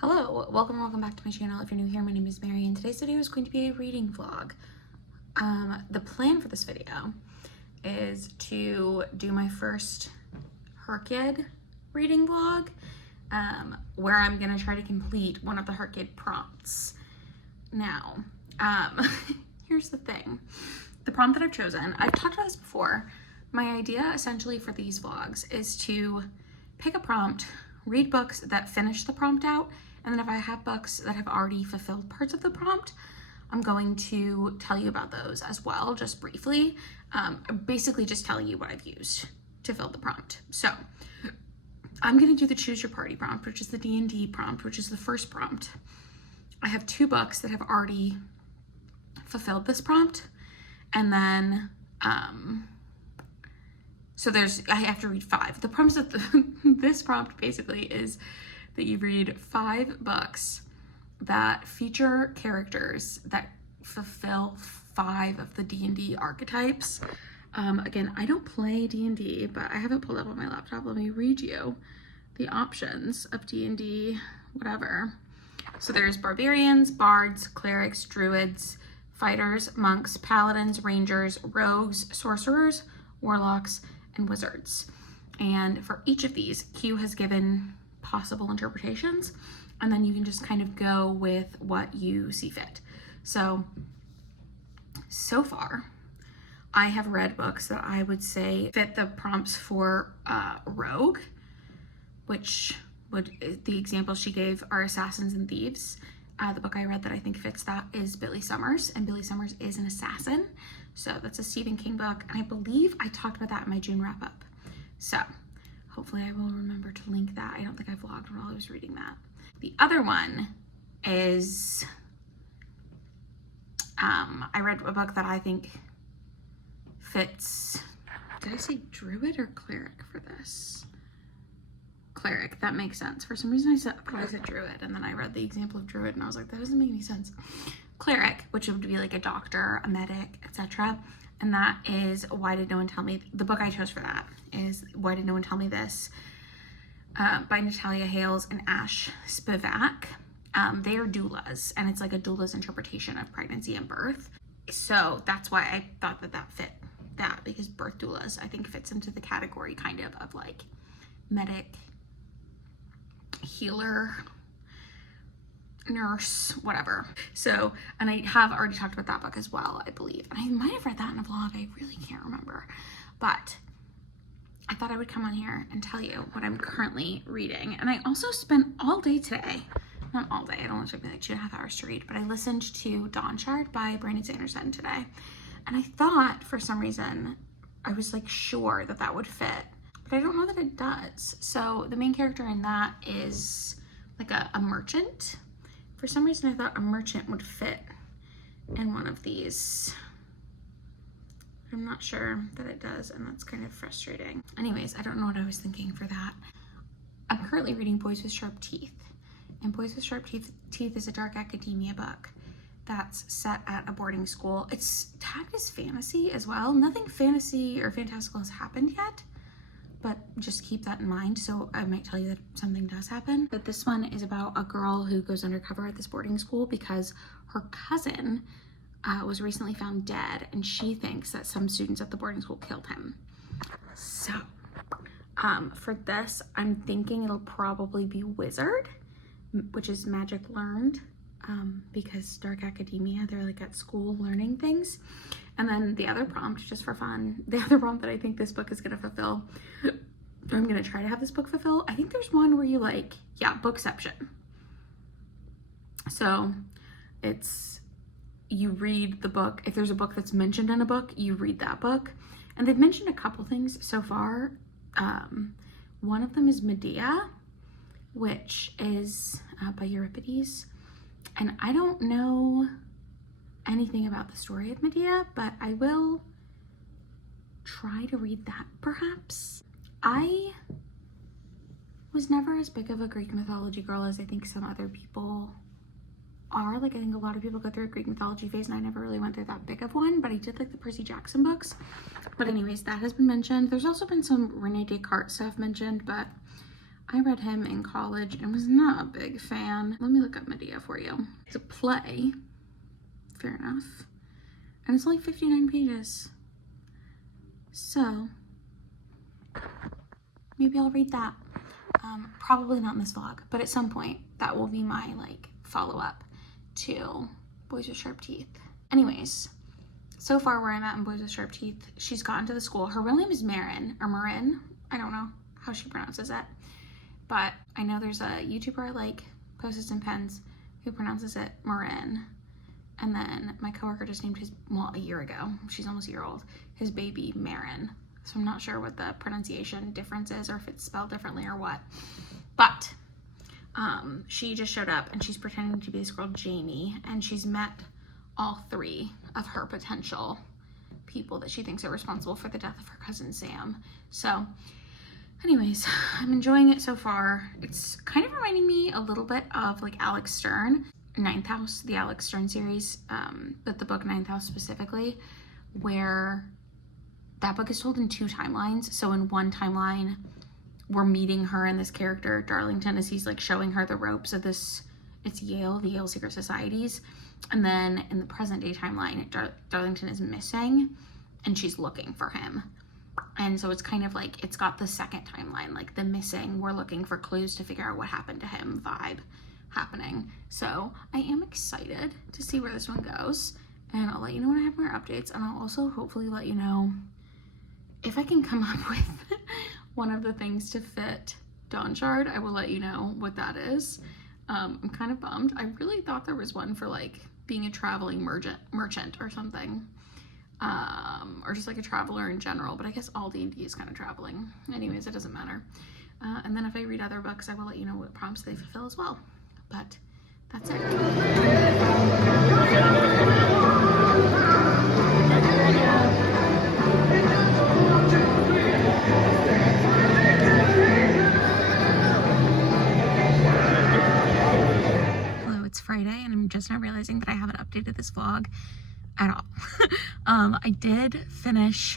Hello, welcome back to my channel. If you're new here, my name is Mary, and today's video is going to be a reading vlog. The plan for this video is to do my first HRCYED reading vlog, where I'm gonna try to complete one of the HRCYED prompts. Now, here's the thing. The prompt that I've chosen, I've talked about this before. My idea essentially for these vlogs is to pick a prompt, read books that finish the prompt out, and then if I have books that have already fulfilled parts of the prompt, I'm going to tell you about those as well, just briefly. Basically just telling you what I've used to fill the prompt. So I'm gonna do the choose your party prompt, which is the D&D prompt, which is the first prompt. I have 2 books that have already fulfilled this prompt. And then, so I have to read 5. The premise of this prompt basically is that you read 5 books that feature characters that fulfill 5 of the D&D archetypes. Again, I don't play D&D, but I have it pulled up on my laptop. Let me read you the options of D&D, whatever. So there's barbarians, bards, clerics, druids, fighters, monks, paladins, rangers, rogues, sorcerers, warlocks, and wizards. And for each of these, Q has given possible interpretations, and then you can just kind of go with what you see fit. So far, I have read books that I would say fit the prompts for rogue, which the examples she gave are assassins and thieves. The book I read that I think fits that is Billy Summers, and Billy Summers is an assassin. So that's a Stephen King book, and I believe I talked about that in my June wrap up. So hopefully I will remember to link that. I don't think I vlogged while I was reading that. The other one is, I read a book that I think fits, did I say druid or cleric for this? Cleric, that makes sense. For some reason I said druid, and then I read the example of druid and I was like, that doesn't make any sense. Cleric, which would be like a doctor, a medic, etc. And that is Why Did No One Tell Me? The book I chose for that is Why Did No One Tell Me This? By Natalia Hales and Ash Spivak. They are doulas, and it's like a doula's interpretation of pregnancy and birth. So that's why I thought that fit that, because birth doulas I think fits into the category kind of like medic, healer, nurse, whatever. So, and I have already talked about that book as well, I believe. And I might have read that in a vlog, I really can't remember. But I thought I would come on here and tell you what I'm currently reading. And I also spent all day today, not all day, it only took me like 2.5 hours to read, but I listened to Dawn Shard by Brandon Sanderson today. And I thought for some reason, I was like sure that that would fit, but I don't know that it does. So the main character in that is like a merchant. For some reason I thought a merchant would fit in one of these. I'm not sure that it does, and that's kind of frustrating. Anyways, I don't know what I was thinking for that. I'm currently reading Boys with Sharp Teeth. And Boys with Sharp Teeth is a dark academia book that's set at a boarding school. It's tagged as fantasy as well. Nothing fantasy or fantastical has happened yet, but just keep that in mind. So I might tell you that something does happen. But this one is about a girl who goes undercover at this boarding school because her cousin was recently found dead, and she thinks that some students at the boarding school killed him. So for this, I'm thinking it'll probably be wizard, which is magic learned, because dark academia, they're like at school learning things. And then the other prompt, just for fun, the other prompt that I think this book is going to fulfill, or I'm going to try to have this book fulfill, I think there's one where you like, yeah, bookception. So it's, you read the book. If there's a book that's mentioned in a book, you read that book. And they've mentioned a couple things so far. One of them is Medea, which is by Euripides. And I don't know anything about the story of Medea, but I will try to read that perhaps. I was never as big of a Greek mythology girl as I think some other people are. Like, I think a lot of people go through a Greek mythology phase, and I never really went through that big of one, but I did like the Percy Jackson books. But anyways, that has been mentioned. There's also been some Rene Descartes stuff mentioned, but I read him in college and was not a big fan. Let me look up Medea for you. It's a play. Fair enough. And it's only 59 pages. So, maybe I'll read that. Probably not in this vlog, but at some point that will be my like follow-up to Boys with Sharp Teeth. Anyways, so far where I'm at in Boys with Sharp Teeth, she's gotten to the school. Her real name is Marin, or Marin. I don't know how she pronounces it. But I know there's a YouTuber I like, Posts and Pens, who pronounces it Marin. And then my coworker just named his, well, a year ago, she's almost a year old, his baby Marin. So I'm not sure what the pronunciation difference is or if it's spelled differently or what. But she just showed up and she's pretending to be this girl Jamie, and she's met all three of her potential people that she thinks are responsible for the death of her cousin Sam. So anyways, I'm enjoying it so far. It's kind of reminding me a little bit of like Alex Stern, Ninth House, the Alex Stern series, but the book Ninth House specifically, where that book is told in two timelines. So in one timeline, we're meeting her and this character, Darlington, as he's like showing her the ropes of this, it's Yale, the Yale Secret Societies. And then in the present day timeline, Darlington is missing and she's looking for him. And so it's kind of like, it's got the second timeline, like the missing, we're looking for clues to figure out what happened to him vibe happening. So I am excited to see where this one goes, and I'll let you know when I have more updates, and I'll also hopefully let you know if I can come up with one of the things to fit Dawn Shard. I will let you know what that is. I'm kind of bummed. I really thought there was one for like being a traveling merchant or something, or just like a traveler in general, but I guess all D&D is kind of traveling. Anyways, it doesn't matter. And then if I read other books, I will let you know what prompts they fulfill as well. But that's it. Hello, it's Friday, and I'm just now realizing that I haven't updated this vlog at all. I did finish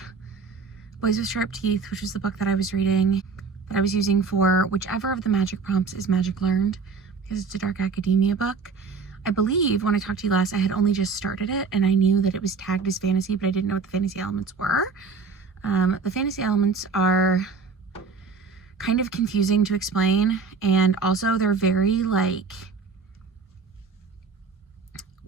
Boys with Sharp Teeth, which was the book that I was reading, that I was using for whichever of the magic prompts is magic learned, because it's a dark academia book. I believe when I talked to you last, I had only just started it, and I knew that it was tagged as fantasy, but I didn't know what the fantasy elements were. The fantasy elements are kind of confusing to explain, and also they're very like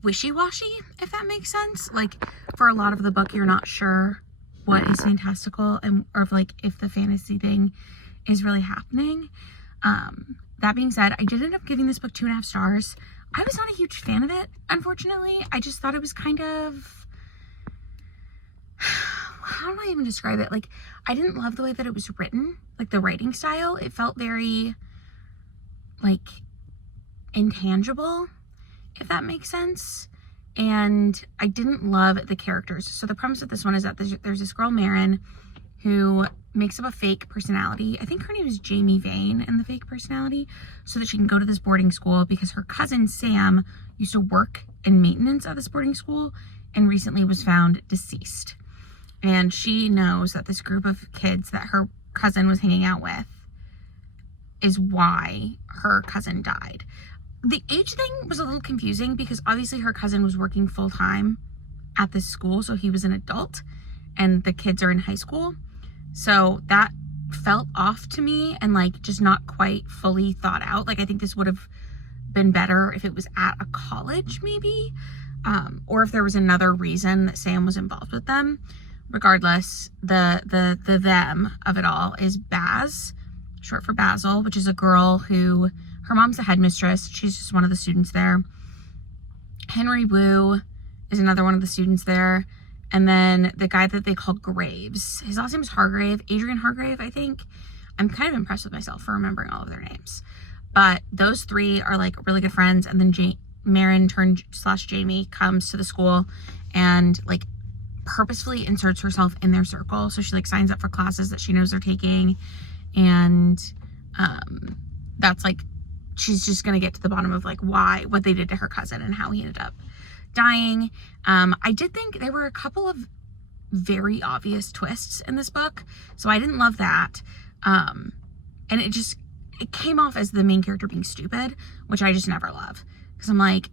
wishy-washy, if that makes sense. Like for a lot of the book, you're not sure what is fantastical and or like if the fantasy thing is really happening. That being said, I did end up giving this book 2.5 stars. I was not a huge fan of it, unfortunately. I just thought it was kind of, how do I even describe it? Like, I didn't love the way that it was written, like the writing style. It felt very like intangible, if that makes sense. And I didn't love the characters. So the premise of this one is that there's this girl, Marin, who makes up a fake personality. I think her name is Jamie Vane in the fake personality, so that she can go to this boarding school because her cousin Sam used to work in maintenance at this boarding school and recently was found deceased. And she knows that this group of kids that her cousin was hanging out with is why her cousin died. The age thing was a little confusing because obviously her cousin was working full-time at this school, so he was an adult and the kids are in high school. So that felt off to me and like just not quite fully thought out. Like I think this would have been better if it was at a college maybe, or if there was another reason that Sam was involved with them. Regardless, the them of it all is Baz, short for Basil, which is a girl who, her mom's the headmistress. She's just one of the students there. Henry Wu is another one of the students there. And then the guy that they call Graves, his last name is Hargrave, Adrian Hargrave, I think. I'm kind of impressed with myself for remembering all of their names. But those three are like really good friends. And then Marin / Jamie comes to the school and like purposefully inserts herself in their circle. So she like signs up for classes that she knows they're taking. And that's like, she's just going to get to the bottom of like what they did to her cousin and how he ended up dying. I did think there were a couple of very obvious twists in this book, so I didn't love that. And it came off as the main character being stupid, which I just never love. Because I'm like,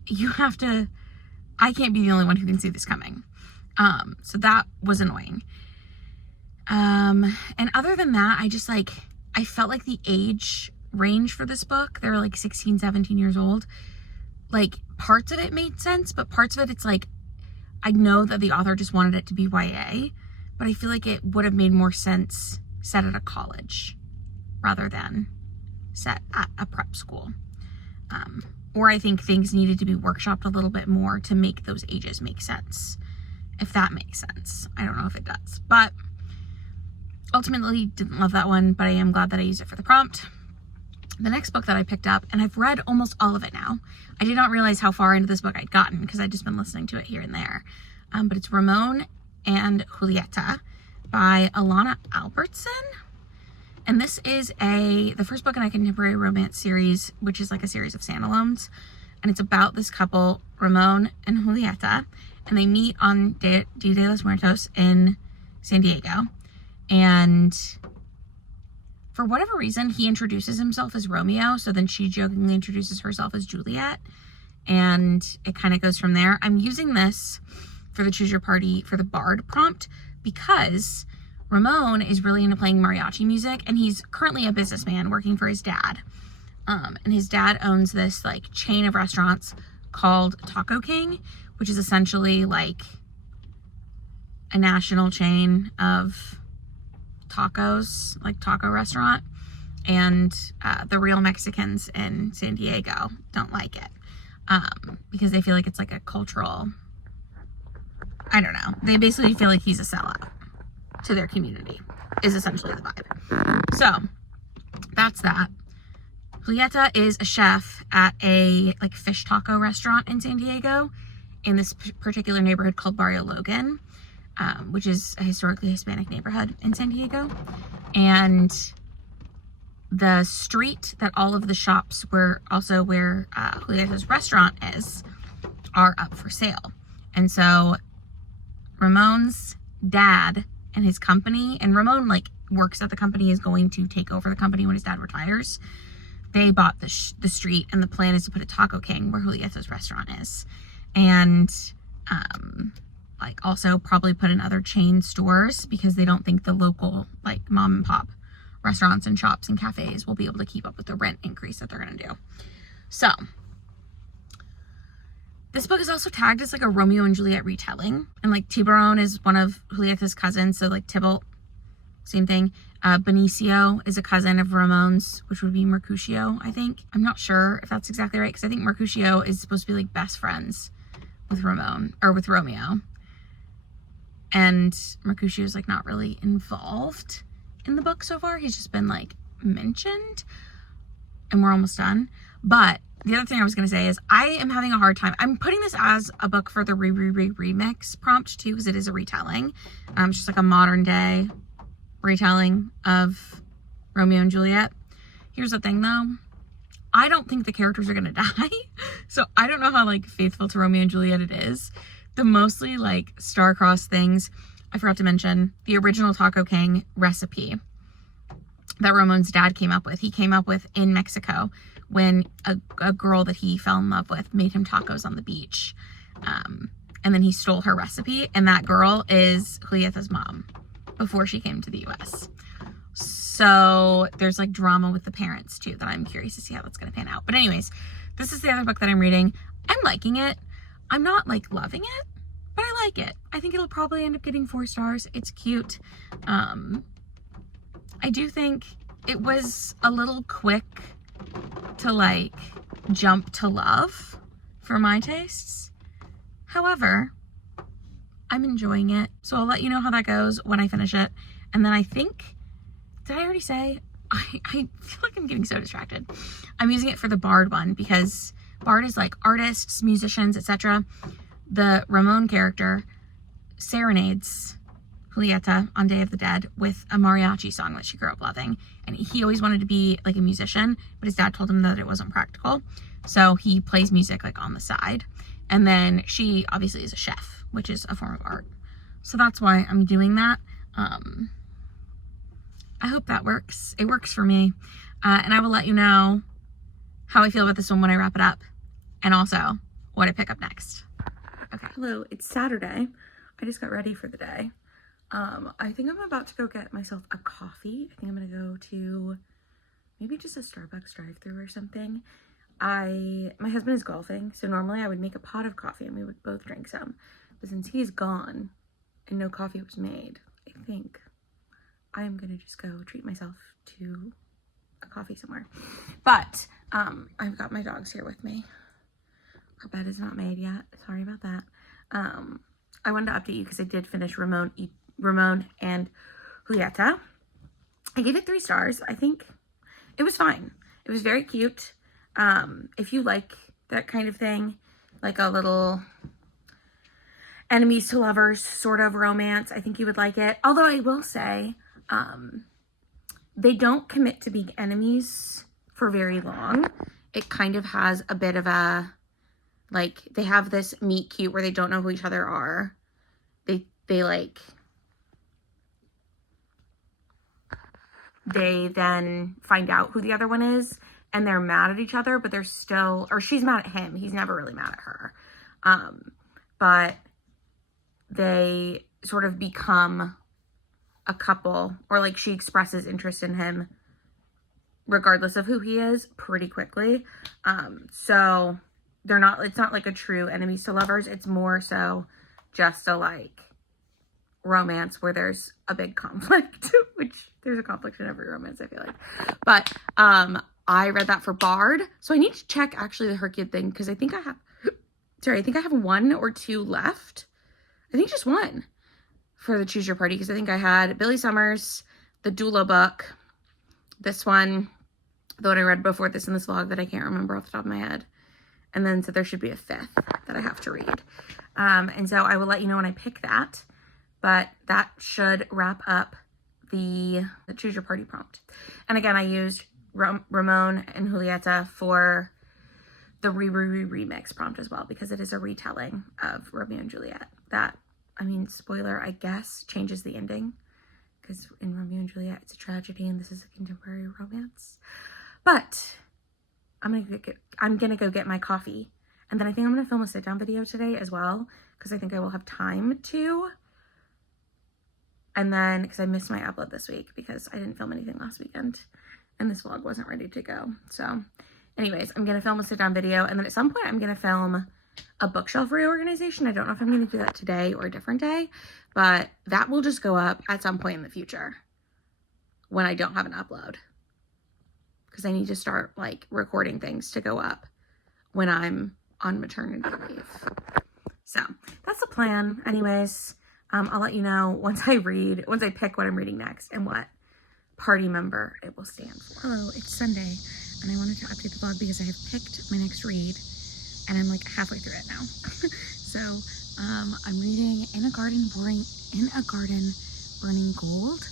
I can't be the only one who can see this coming. So that was annoying. And other than that, I felt like the age range for this book, they were like 16, 17 years old. Like, parts of it made sense, but parts of it, it's like, I know that the author just wanted it to be YA, but I feel like it would have made more sense set at a college rather than set at a prep school. Or I think things needed to be workshopped a little bit more to make those ages make sense, if that makes sense. I don't know if it does, but ultimately didn't love that one, but I am glad that I used it for the prompt. The next book that I picked up, and I've read almost all of it now. I did not realize how far into this book I'd gotten because I'd just been listening to it here and there. But it's Ramon and Julieta by Alana Albertson. And this is the first book in a contemporary romance series, which is like a series of standalones. And it's about this couple, Ramon and Julieta, and they meet on Dia de los Muertos in San Diego. And for whatever reason, he introduces himself as Romeo, so then she jokingly introduces herself as Juliet, and it kind of goes from there. I'm using this for the Choose Your Party for the Bard prompt because Ramon is really into playing mariachi music, and he's currently a businessman working for his dad. And his dad owns this like chain of restaurants called Taco King, which is essentially like a national chain of tacos, like taco restaurant, and the real Mexicans in San Diego don't like it because they feel like it's like a cultural, I don't know, they basically feel like he's a sellout to their community is essentially the vibe. So that's that. Julieta is a chef at a like fish taco restaurant in San Diego in this particular neighborhood called Barrio Logan, which is a historically Hispanic neighborhood in San Diego. And the street that all of the shops were also where Julieta's restaurant is are up for sale. And so Ramon's dad and his company, and Ramon like works at the company, is going to take over the company when his dad retires. They bought the street, and the plan is to put a Taco King where Julieta's restaurant is. And like also probably put in other chain stores because they don't think the local like mom and pop restaurants and shops and cafes will be able to keep up with the rent increase that they're going to do. So this book is also tagged as like a Romeo and Juliet retelling, and like Tiburon is one of Julieta's cousins, so like Tybalt, same thing. Benicio is a cousin of Ramon's, which would be Mercutio, I think. I'm not sure if that's exactly right because I think Mercutio is supposed to be like best friends with Ramon or with Romeo. And Mercutio is like not really involved in the book so far. He's just been like mentioned, and we're almost done. But the other thing I was going to say is I am having a hard time. I'm putting this as a book for the remix prompt too, because it is a retelling. It's just like a modern day retelling of Romeo and Juliet. Here's the thing though. I don't think the characters are going to die. So I don't know how like faithful to Romeo and Juliet it is. The mostly like star-crossed things, I forgot to mention the original Taco King recipe that Ramon's dad came up with. He came up with in Mexico when a girl that he fell in love with made him tacos on the beach. And then he stole her recipe, and that girl is Julieta's mom before she came to the US. So there's like drama with the parents too that I'm curious to see how that's going to pan out. But anyways, this is the other book that I'm reading. I'm liking it. I'm not like loving it, but I like it. I think it'll probably end up getting 4 stars. It's cute. I do think it was a little quick to like jump to love for my tastes. However, I'm enjoying it. So I'll let you know how that goes when I finish it. And then I think, did I already say? I feel like I'm getting so distracted. I'm using it for the Bard one because Bard is like artists, musicians, etc. The Ramon character serenades Julieta on Day of the Dead with a mariachi song that she grew up loving. And he always wanted to be like a musician, but his dad told him that it wasn't practical. So he plays music like on the side. And then she obviously is a chef, which is a form of art. So that's why I'm doing that. I hope that works. It works for me. And I will let you know how I feel about this one when I wrap it up, and also what I pick up next. Okay. Hello, it's Saturday. I just got ready for the day. I think I'm about to go get myself a coffee. I think I'm gonna go to maybe just a Starbucks drive-thru or something. My husband is golfing, so normally I would make a pot of coffee and we would both drink some. But since he's gone and no coffee was made, I think I am gonna just go treat myself to a coffee somewhere. But I've got my dogs here with me. Our bed is not made yet. Sorry about that. I wanted to update you because I did finish Ramon and Julieta. I gave it 3 stars. I think it was fine. It was very cute. If you like that kind of thing, like a little enemies to lovers sort of romance, I think you would like it. Although I will say, they don't commit to being enemies for very long. It kind of has a bit of a, like, they have this meet cute where they don't know who each other are. They then find out who the other one is, and they're mad at each other, but they're still, or she's mad at him. He's never really mad at her. But they sort of become a couple, or like she expresses interest in him regardless of who he is pretty quickly. So it's not like a true enemies to lovers. It's more so just a like romance where there's a big conflict, which there's a conflict in every romance, I feel like. But I read that for Bard, so I need to check actually the HRCYED thing, because I think I have 1 or 2 left. I think just 1 for the Choose Your Party, because I think I had Billy Summers, the Doula book, this one, the one I read before this in this vlog that I can't remember off the top of my head, and then so there should be a 5th that I have to read. And so I will let you know when I pick that, but that should wrap up the Choose Your Party prompt. And again, I used Ramon and Julieta for the remix prompt as well, because it is a retelling of Romeo and Juliet. That, I mean, spoiler, I guess, changes the ending, because in Romeo and Juliet, it's a tragedy and this is a contemporary romance. But I'm gonna go get my coffee, and then I think I'm gonna film a sit-down video today as well, because I think I will have time to. And then, because I missed my upload this week because I didn't film anything last weekend and this vlog wasn't ready to go. So anyways, I'm going to film a sit-down video, and then at some point I'm going to film a bookshelf reorganization. I don't know if I'm going to do that today or a different day, but that will just go up at some point in the future when I don't have an upload, because I need to start like recording things to go up when I'm on maternity leave. So that's the plan. Anyways, I'll let you know once I pick what I'm reading next and what party member it will stand for. Hello, it's Sunday, and I wanted to update the vlog because I have picked my next read, and I'm like halfway through it now. So, I'm reading In a Garden Burning Gold.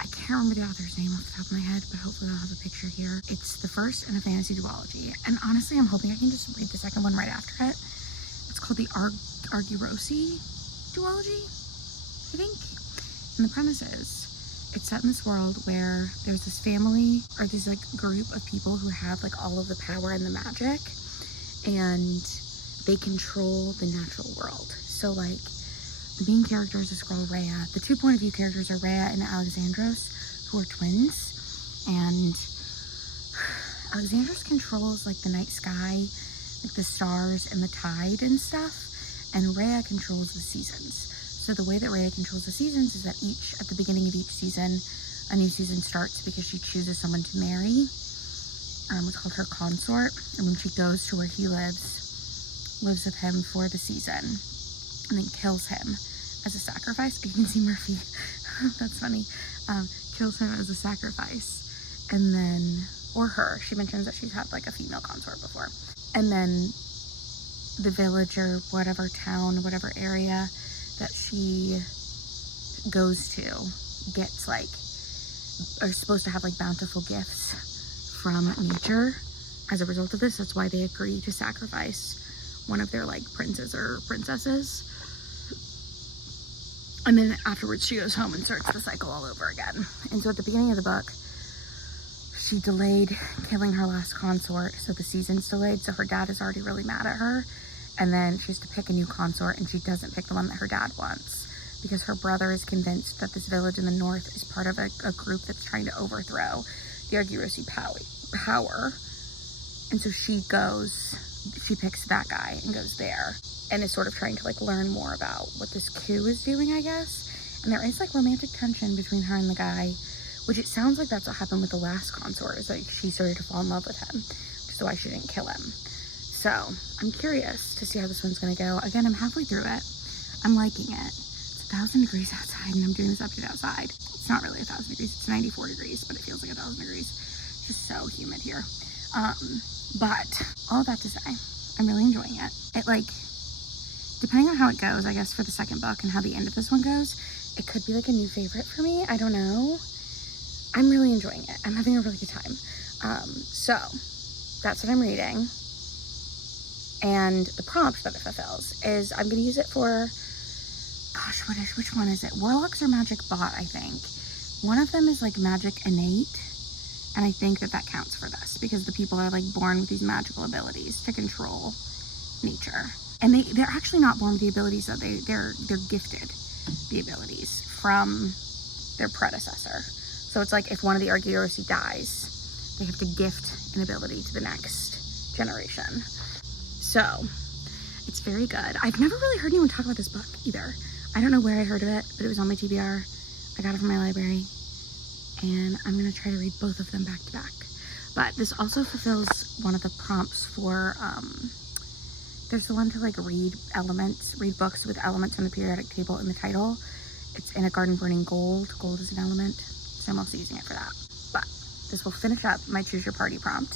I can't remember the author's name off the top of my head, but hopefully I'll have a picture here. It's the first in a fantasy duology, and honestly, I'm hoping I can just read the second one right after it. It's called the Argyrosi duology, I think. And the premise is, it's set in this world where there's this family, or this like group of people who have like all of the power and the magic, and they control the natural world. So like the main character is this girl Rhea. The 2 point of view characters are Rhea and Alexandros, who are twins, and Alexandros controls like the night sky, like the stars and the tide and stuff, and Rhea controls the seasons. So the way that Rhea controls the seasons is that at the beginning of each season, a new season starts because she chooses someone to marry. It's called her consort, and when she goes to where he lives with him for the season, and then kills him as a sacrifice. You can see Murphy. That's funny. Kills him as a sacrifice, and then, or her. She mentions that she's had like a female consort before, and then the village or whatever town, whatever area that she goes to gets like, are supposed to have like bountiful gifts from nature as a result of this. That's why they agree to sacrifice one of their like princes or princesses. And then afterwards she goes home and starts the cycle all over again. And so at the beginning of the book, she delayed killing her last consort, so the season's delayed, so her dad is already really mad at her. And then she has to pick a new consort, and she doesn't pick the one that her dad wants because her brother is convinced that this village in the north is part of a group that's trying to overthrow the HRCYED power. And so she picks that guy and goes there and is sort of trying to like learn more about what this coup is doing, I guess. And there is like romantic tension between her and the guy, which it sounds like that's what happened with the last consort, is like she started to fall in love with him, which is why she didn't kill him. So I'm curious to see how this one's gonna go. Again, I'm halfway through it. I'm liking it. It's 1,000 degrees outside and I'm doing this update outside. It's not really 1,000 degrees, it's 94 degrees, but it feels like 1,000 degrees. It's just so humid here. But all that to say, I'm really enjoying it. It like, depending on how it goes, I guess for the second book and how the end of this one goes, it could be like a new favorite for me. I don't know. I'm really enjoying it. I'm having a really good time. So that's what I'm reading. And the prompt that it fulfills is I'm going to use it for, gosh, which one is it? Warlocks or Magic Bot, I think. One of them is like Magic Innate. And I think that counts for this because the people are like born with these magical abilities to control nature. And they're actually not born with the abilities, though. They're gifted the abilities from their predecessor. So it's like if one of the HRCYED dies, they have to gift an ability to the next generation. So it's very good. I've never really heard anyone talk about this book either. I don't know where I heard of it, but it was on my TBR. I got it from my library, and I'm gonna try to read both of them back to back. But this also fulfills one of the prompts for, there's the one to like read books with elements from the periodic table in the title. It's in a garden burning gold. Gold is an element, so I'm also using it for that. But this will finish up my choose your party prompt,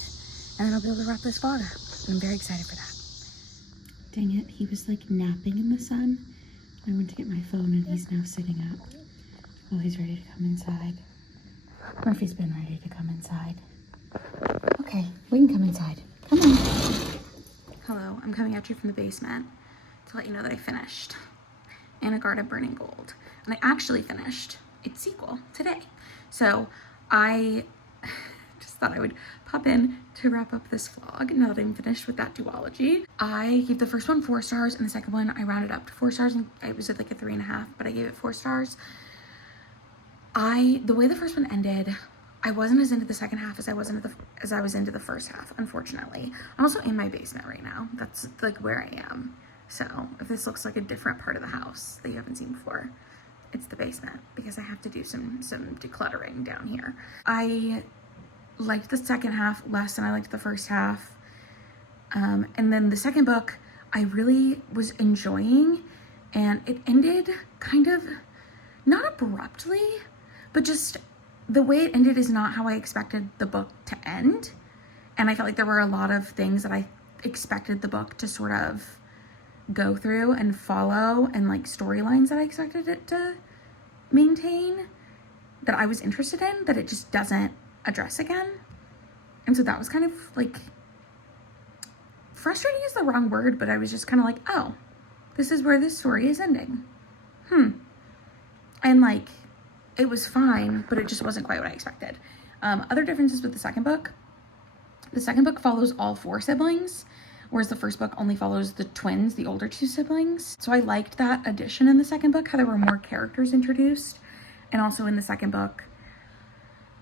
and then I'll be able to wrap this vlog up. I'm very excited for that. Dang it, he was like napping in the sun. I went to get my phone and he's now sitting up. Well, he's ready to come inside. Murphy's been ready to come inside. Okay, we can come inside. Come on. Hello, I'm coming at you from the basement to let you know that I finished In a Garden Burning Gold. And I actually finished its sequel today. So I just thought I would pop in to wrap up this vlog now that I'm finished with that duology. I gave the first one 4 stars and the second one I rounded up to 4 stars, and I was at like a 3.5, but I gave it 4 stars. The way the first one ended, I wasn't as into the second half as I was into the first half, unfortunately. I'm also in my basement right now. That's like where I am. So if this looks like a different part of the house that you haven't seen before, it's the basement because I have to do some decluttering down here. I liked the second half less than I liked the first half. And then the second book I really was enjoying, and it ended kind of not abruptly, but just the way it ended is not how I expected the book to end. And I felt like there were a lot of things that I expected the book to sort of go through and follow, and like storylines that I expected it to maintain that I was interested in, that it just doesn't address again. And so that was kind of like, frustrating is the wrong word, but I was just kind of like, oh, this is where this story is ending. And like, it was fine, but it just wasn't quite what I expected. Other differences with the second book follows all 4 siblings, whereas the first book only follows the twins, the older 2 siblings. So I liked that addition in the second book, how there were more characters introduced. And also in the second book,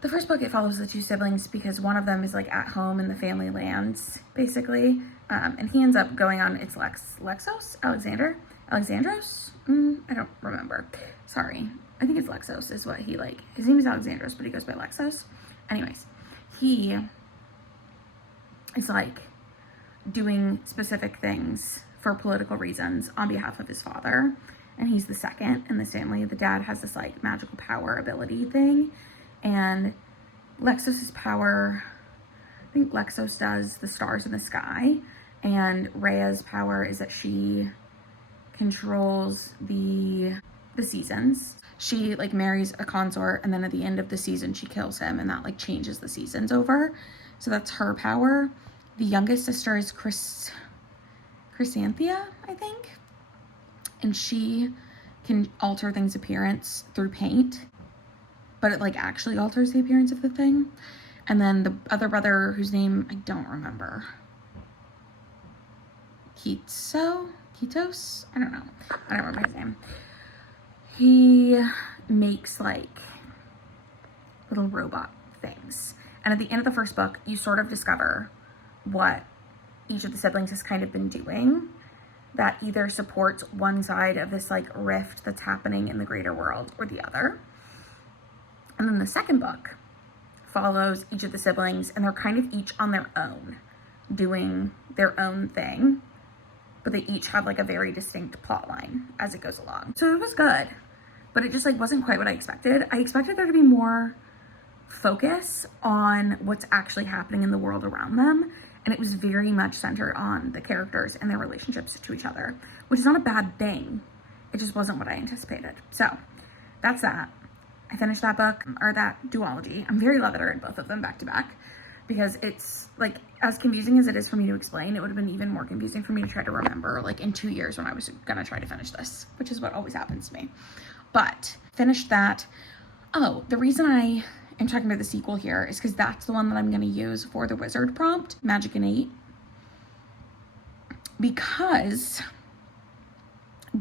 the first book, it follows the 2 siblings because one of them is like at home in the family lands, basically. And he ends up going on, it's Alexandros? I don't remember. Sorry. I think it's Lexos is what he like. His name is Alexandros, but he goes by Lexos. Anyways, he is like doing specific things for political reasons on behalf of his father. And he's the second in this family. The dad has this like magical power ability thing. And Lexos's power, I think Lexos does the stars in the sky. And Rhea's power is that she controls the seasons. She like marries a consort, and then at the end of the season she kills him, and that like changes the seasons over. So that's her power. The youngest sister is Chrysanthia, I think. And she can alter things' appearance through paint, but it like actually alters the appearance of the thing. And then the other brother, whose name I don't remember. Kitos? I don't know. I don't remember his name. He makes like little robot things. And at the end of the first book, you sort of discover what each of the siblings has kind of been doing that either supports one side of this like rift that's happening in the greater world or the other. And then the second book follows each of the siblings, and they're kind of each on their own, doing their own thing, but they each have like a very distinct plot line as it goes along. So it was good, but it just like wasn't quite what I expected. I expected there to be more focus on what's actually happening in the world around them, and it was very much centered on the characters and their relationships to each other, which is not a bad thing. It just wasn't what I anticipated. So that's that. I finished that book, or that duology. I'm very love it. I read both of them back to back because it's like, as confusing as it is for me to explain, it would have been even more confusing for me to try to remember like in 2 years when I was gonna try to finish this, which is what always happens to me. But finished that. Oh, the reason I am talking about the sequel here is because that's the one that I'm gonna use for the wizard prompt, Magic Innate, because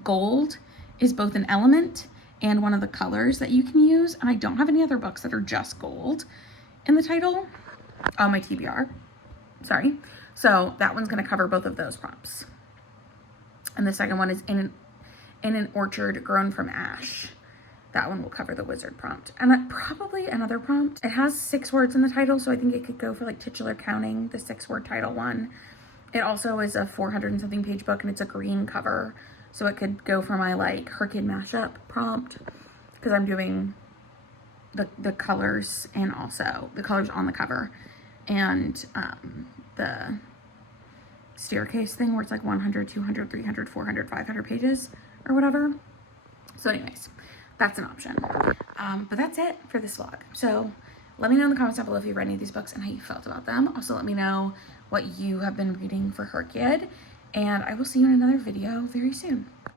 gold is both an element and one of the colors that you can use, and I don't have any other books that are just gold in the title on my TBR. Sorry. So that one's going to cover both of those prompts. And the second one is in an orchard grown from ash. That one will cover the wizard prompt. And probably another prompt. It has 6 words in the title, so I think it could go for like titular counting, the 6-word title one. It also is a 400 and something page book, and it's a green cover. So it could go for my like HRCYED mashup prompt, because I'm doing the colors and also the colors on the cover, and the staircase thing where it's like 100, 200, 300, 400, 500 pages or whatever. So anyways, that's an option. But that's it for this vlog. So let me know in the comments down below if you've read any of these books and how you felt about them. Also let me know what you have been reading for HRCYED. And I will see you in another video very soon.